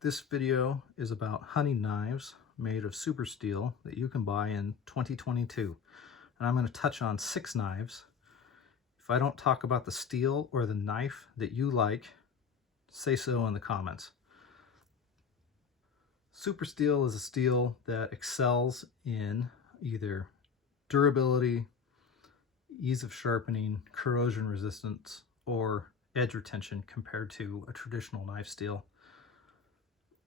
This video is about hunting knives made of super steel that you can buy in 2022. And I'm going to touch on 6 knives. If I don't talk about the steel or the knife that you like, say so in the comments. Super steel is a steel that excels in either durability, ease of sharpening, corrosion resistance, or edge retention compared to a traditional knife steel.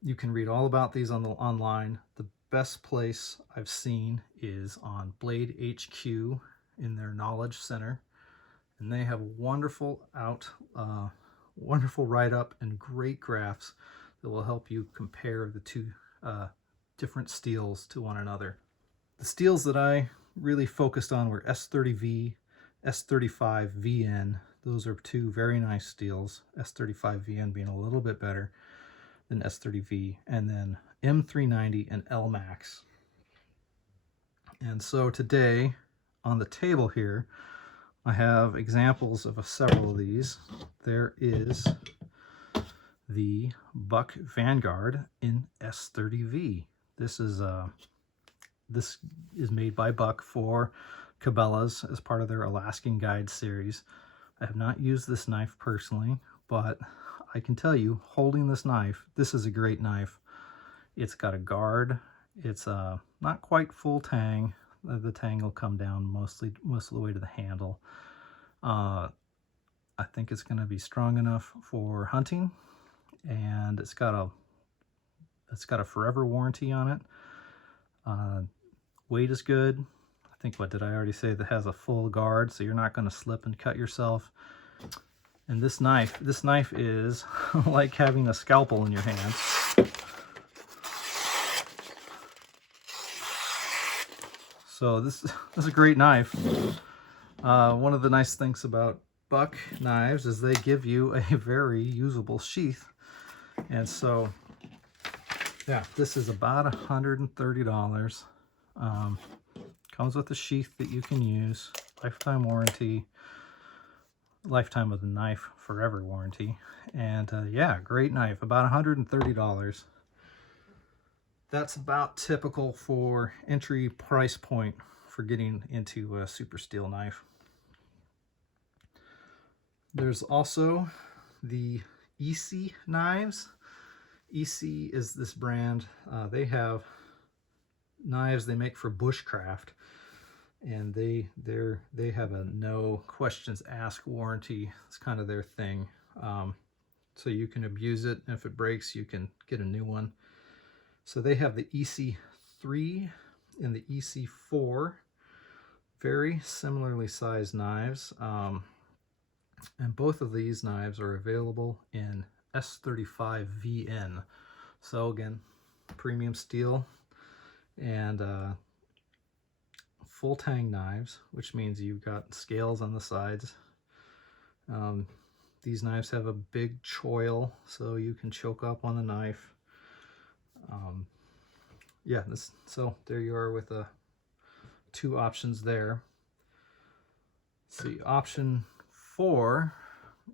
You can read all about these online. The best place I've seen is on Blade HQ in their Knowledge Center, and they have wonderful write-up and great graphs that will help you compare the two different steels to one another. The steels that I really focused on were S30V, S35VN. Those are two very nice steels, S35VN being a little bit better than S30V, and then M390 and LMAX. And so today on the table here, I have examples of several of these. There is the Buck Vanguard in S30V. This is made by Buck for Cabela's as part of their Alaskan guide series. I have not used this knife personally, but I can tell you, holding this knife, this is a great knife. It's got a guard. It's not quite full tang. The tang will come down most of the way to the handle. I think it's going to be strong enough for hunting, and it's got a forever warranty on it. Weight is good. I think, what did I already say? That has a full guard, so you're not going to slip and cut yourself. And this knife is like having a scalpel in your hand. So this is a great knife. One of the nice things about Buck knives is they give you a very usable sheath. And so, yeah, this is about $130. Comes with a sheath that you can use, lifetime warranty, lifetime of the knife forever warranty, and yeah, great knife, about $130. That's about typical for entry price point for getting into a super steel knife. There's also the ESEE knives. ESEE is this brand. They have knives they make for bushcraft, and they have a no questions asked warranty. It's kind of their thing. So you can abuse it, and if it breaks, you can get a new one. So they have the ESEE-3 and the ESEE-4, very similarly sized knives, and both of these knives are available in S35VN. So again, premium steel and full tang knives, which means you've got scales on the sides. These knives have a big choil, so you can choke up on the knife. Yeah, so there you are with 2 options there. See, option 4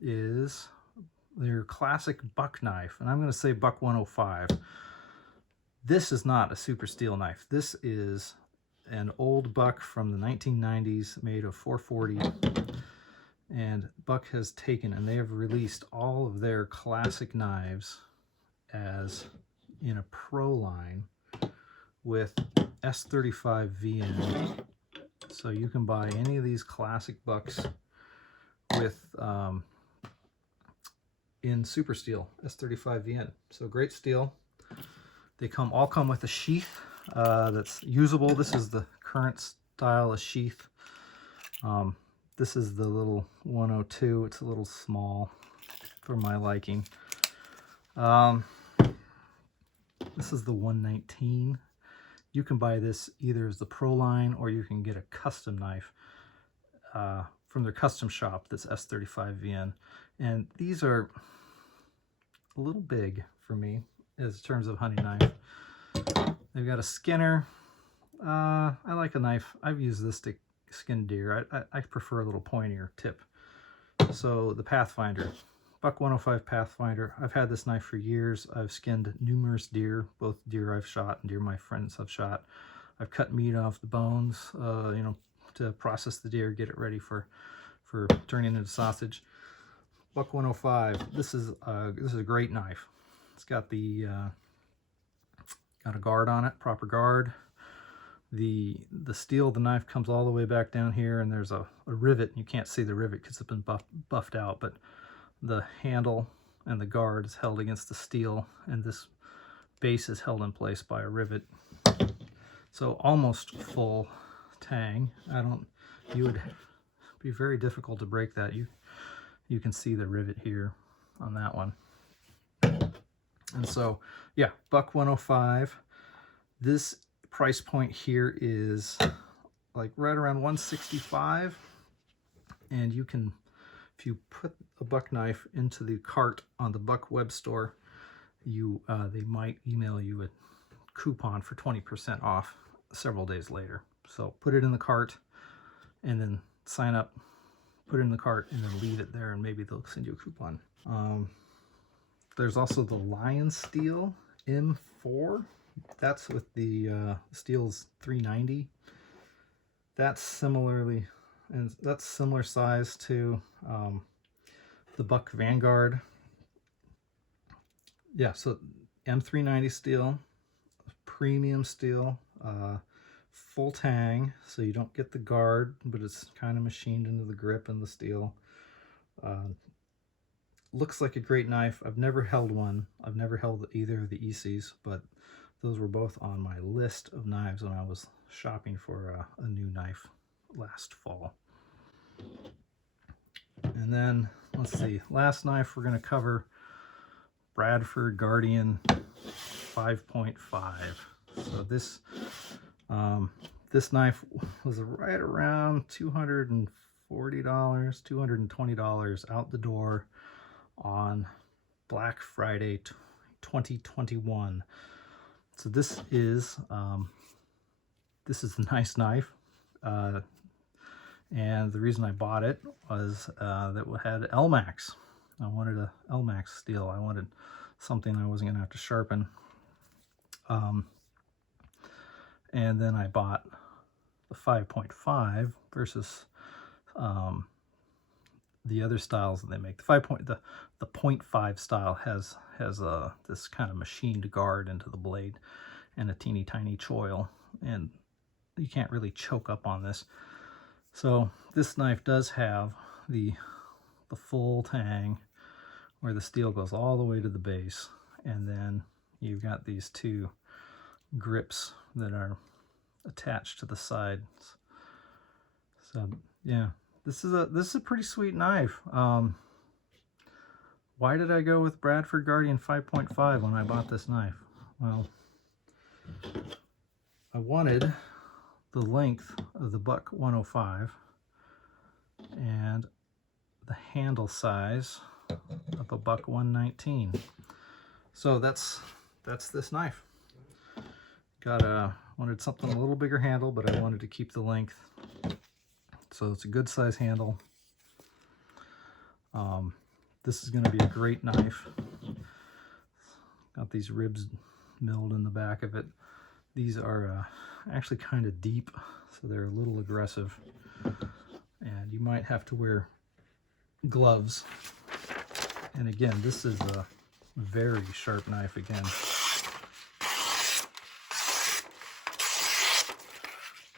is your classic Buck knife, and I'm going to say Buck 105. This is not a super steel knife. This is an old Buck from the 1990s, made of 440, and Buck has taken, and they have released all of their classic knives as in a pro line with S35VN. So you can buy any of these classic Bucks with in super steel, S35VN. So great steel. They all come with a sheath that's usable. This is the current style of sheath. This is the little 102. It's a little small for my liking. This is the 119. You can buy this either as the Pro line, or you can get a custom knife from their custom shop that's S35VN. And these are a little big for me as terms of hunting knife. They've got a skinner. I like a knife. I've used this to skin deer. I prefer a little pointier tip. So the Pathfinder, Buck 105 Pathfinder. I've had this knife for years. I've skinned numerous deer, both deer I've shot and deer my friends have shot. I've cut meat off the bones, you know, to process the deer, get it ready for turning into sausage. Buck 105. This is a great knife. It's got the got a guard on it, proper guard. The steel of the knife comes all the way back down here, and there's a rivet. You can't see the rivet because it's been buffed out, but the handle and the guard is held against the steel, and this base is held in place by a rivet. So almost full tang. You would be very difficult to break that. You can see the rivet here on that one. And so, yeah, Buck 105. This price point here is like right around 165, and you can, if you put a buck knife into the cart on the Buck web store, they might email you a coupon for 20% off several days later. So put it in the cart and then sign up, put it in the cart, and then leave it there, and maybe they'll send you a coupon. There's also the Lionsteel M4. That's with the steel's 390. That's similar size to the Buck Vanguard. Yeah, so M390 steel, premium steel, full tang, so you don't get the guard, but it's kind of machined into the grip and the steel. Looks like a great knife. I've never held one. I've never held either of the ESEEs, but those were both on my list of knives when I was shopping for a new knife last fall. And then, let's see, last knife we're going to cover, Bradford Guardian 5.5. So this knife was right around $240, $220 out the door on Black Friday 2021. So this is a nice knife, and the reason I bought it was that it had LMAX. I wanted a LMAX steel. I wanted something I wasn't going to have to sharpen. And then I bought the 5.5 versus the other styles that they make. The 0.5 style has this kind of machined guard into the blade and a teeny tiny choil, and you can't really choke up on this. So this knife does have the full tang where the steel goes all the way to the base, and then you've got these two grips that are attached to the sides. So yeah, this is a pretty sweet knife. Why did I go with Bradford Guardian 5.5 when I bought this knife? Well, I wanted the length of the Buck 105 and the handle size of a Buck 119. So that's this knife. Wanted something a little bigger handle, but I wanted to keep the length. So it's a good size handle. This is going to be a great knife. Got these ribs milled in the back of it. These are actually kind of deep, so they're a little aggressive. And you might have to wear gloves. And again, this is a very sharp knife again.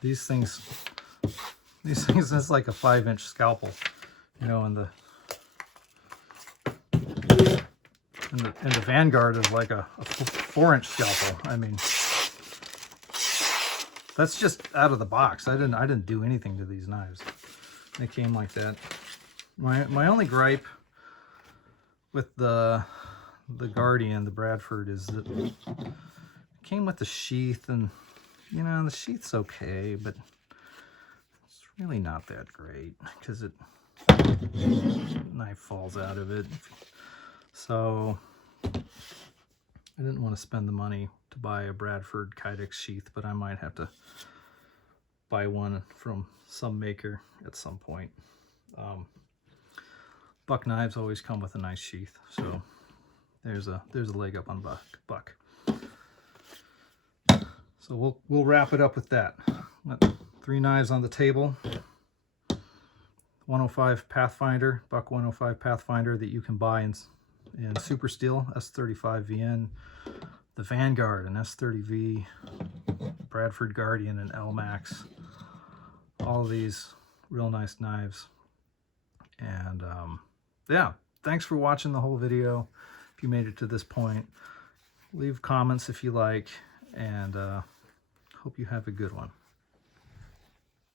These things, it's like a 5-inch scalpel, you know, and the Vanguard is like a 4-inch scalpel. I mean, that's just out of the box. I didn't do anything to these knives. They came like that. My only gripe with the Guardian, the Bradford, is that it came with the sheath, and you know, the sheath's okay, but it's really not that great because knife falls out of it. So I didn't want to spend the money to buy a Bradford Kydex sheath, but I might have to buy one from some maker at some point. buck knives always come with a nice sheath, so there's a leg up on buck. So we'll wrap it up with that. Got 3 knives on the table. 105 Pathfinder, buck 105 Pathfinder that you can buy in super steel, S35 VN, the Vanguard, an S30V, Bradford Guardian, and L-Max. All of these real nice knives. And yeah, thanks for watching the whole video. If you made it to this point, leave comments if you like, and hope you have a good one.